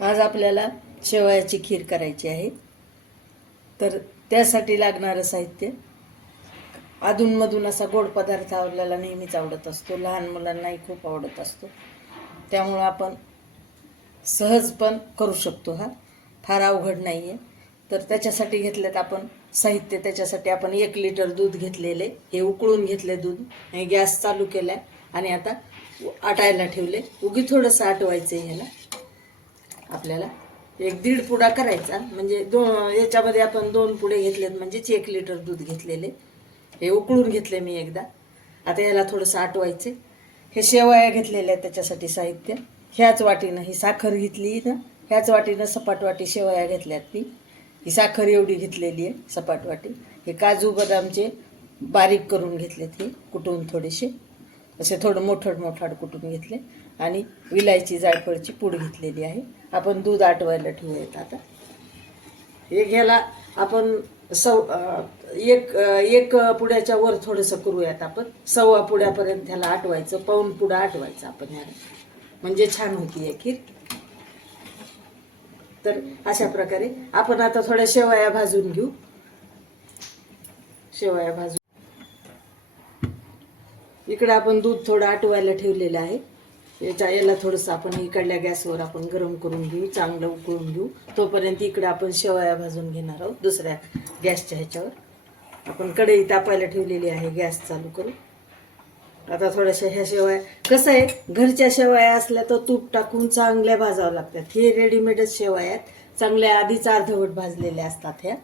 आज आपल्याला शेवयाची खीर करायची आहे. तर त्यासाठी लागणारं साहित्य अधूनमधून असा गोड पदार्थ आपल्याला नेहमीच आवडत असतो. लहान मुलांनाही खूप आवडत असतो. त्यामुळं आपण सहज पण करू शकतो हा. फार अवघड नाही आहे तर त्याच्यासाठी घेतल्यात आपण साहित्य त्याच्यासाठी आपण एक लिटर दूध घेतलेले. हे उकळून घेतले दूध. गॅस चालू केला आणि आता आटायला ठेवले. उगी थोडंसं आटवायचं आहे ह्याला. आपल्याला. एक दीड पुडा करायचा. म्हणजे दो याच्यामध्ये आपण दोन पुडे घेतलेत म्हणजेच एक लिटर दूध घेतलेले. हे उकळून घेतले मी एकदा. आता याला थोडंसं आटवायचे. हे शेवया घेतलेल्या आहेत त्याच्यासाठी साहित्य. ह्याच वाटीनं ही साखर घेतली ना ह्याच वाटीनं सपाट वाटी शेवया घेतल्यात मी ही साखर एवढी घेतलेली आहे सपाट वाटी. हे काजू बदामचे बारीक करून घेतलेत हे कुटून थोडेसे. असे थोडं मोठं मोठाड कुटून घेतले. आणि विलायची जायफळची पूड घेतलेली आहे. आपण दूध आटवायला ठेवूयात आता. हे घ्यायला आपण सव एक एक पुड्याच्या वर थोडंसं करूयात आपण. सव्वा पुड्यापर्यंत ह्याला आटवायचं पाऊन पुडा आटवायचं आपण ह्याला म्हणजे छान होती आहे खीर तर अशा प्रकारे आपण आता थोड्या शेवया भाजून घेऊ. शेवया भाजून. इकडे आपण दूध थोडं आटवायला ठेवलेलं आहे. याच्या याला थोडंसं आपण इकडल्या गॅसवर आपण गरम करून घेऊ चांगलं उकळून घेऊ. तोपर्यंत इकडे आपण शेवया भाजून घेणार आहोत दुसऱ्या गॅसच्या ह्याच्यावर. आपण कढई तापायला ठेवलेली आहे गॅस चालू करू आता थोड्याशा ह्या शेवया कसं आहे घरच्या शेवया असल्या तर तूप टाकून चांगल्या भाजावं लागतात. हे रेडीमेडच शेवया आहेत. चांगल्या आधीच अर्धवट भाजलेल्या असतात ह्या.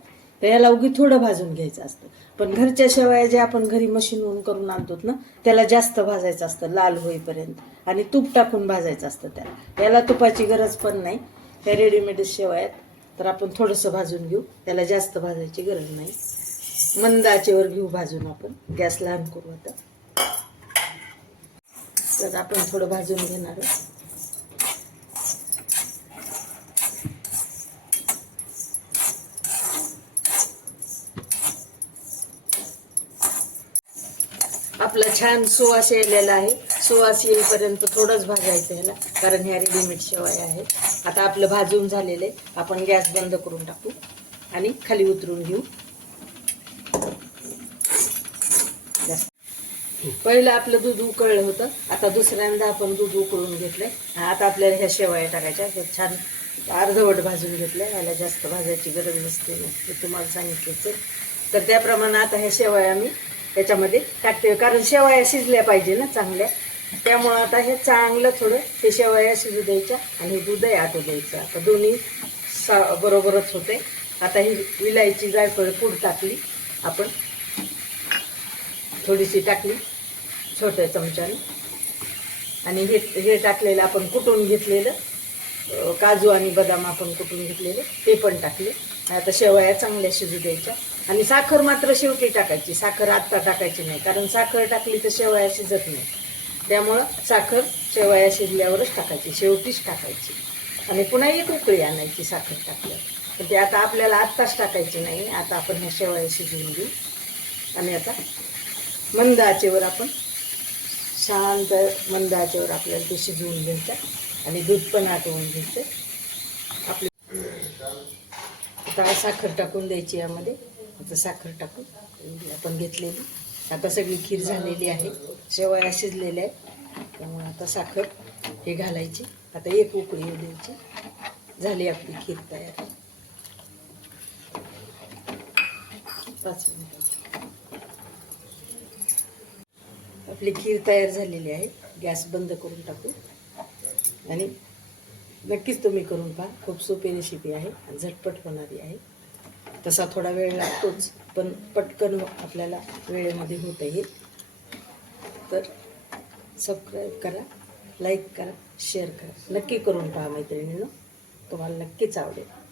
तर याला उगी थोडं भाजून घ्यायचं असतं. पण घरच्या शेवया जे आपण घरी मशीनवरून करून आणतो ना त्याला जास्त भाजायचं असतं लाल होईपर्यंत. आणि तूप टाकून भाजायचं असतं त्याला. याला तुपाची गरज पण नाही. त्या रेडीमेडच शेवयात तर आपण थोडंसं भाजून घेऊ. त्याला जास्त भाजायची गरज नाही. मंद आचेवर घेऊ भाजून आपण. गॅस लहान करू आता. तर आपण थोडं भाजून घेणार आपला छान सुवास यायलेला आहे. सुवास येईपर्यंत थोडंच भाजायचं ह्याला कारण ह्या रेडीमेड शेवाय आहे आता आपलं भाजून झालेलं आहे. आपण गॅस बंद करून टाकू आणि खाली उतरून घेऊ. पहिलं आपलं दूध उकळलं होतं. आता दुसऱ्यांदा आपण दूध उकळून घेतलंय. आता आपल्याला ह्या शेवया टाकायच्या हे छान अर्धवट भाजून घेतल्या. ह्याला जास्त भाजायची गरज नसते. ना हे तुम्हाला सांगितलं तर त्याप्रमाणे आता ह्या शेवया मी त्याच्यामध्ये. टाकते कारण शेवया शिजल्या पाहिजे ना चांगल्या. त्यामुळं आता हे चांगलं थोडं हे शेवया शिजू द्यायच्या आणि दूधही आटू द्यायचं. आता दोन्ही सा बरोबरच होते आता ही विलायची जायफळ पूड टाकली आपण. थोडीशी टाकली छोट्या चमच्याने. आणि हे हे टाकलेलं आपण कुटून घेतलेलं काजू आणि बदाम आपण कुटून घेतलेले ते पण टाकले. आता शेवया चांगल्या शिजू द्यायच्या. आणि साखर मात्र शेवटी टाकायची. साखर आत्ता टाकायची नाही कारण साखर टाकली तर शेवया शिजत नाही. त्यामुळं साखर शेवया शिजल्यावरच टाकायची शेवटीच टाकायची. आणि पुन्हा एक उकळी आणायची साखर टाकल्यावर. पण ते आता आपल्याला आत्ताच टाकायची नाही. आता आपण ह्या शेवया शिजवून घेऊ. आणि आता मंद आचेवर आपण शांत मंद आचेवर आपल्याला ते शिजवून घ्यायच्या आणि दूध पण आटवून घ्यायचं आपली आता साखर टाकून द्यायची यामध्ये. आता साखर टाकून आपण घेतलेली. आता सगळी खीर झालेली आहे. शेवया शिजलेल्या आहेत. त्यामुळे आता साखर हे घालायची. आता एक उकळी येऊ द्यायची. झाली आपली खीर तयार. पाच आपली खीर तयार झालेली आहे. गॅस बंद करून टाकू. आणि नक्कीच तुम्ही करून पहा. खूप सोपी रेसिपी आहे आणि झटपट होणारी आहे. तसा थोडा वेळ लागतोच पण पटकन आपल्याला वेळेमध्ये होता येईल. तर सबस्क्राईब करा लाईक करा शेअर करा. नक्की करून पहा मैत्रिणीनं. तुम्हाला नक्कीच आवडेल.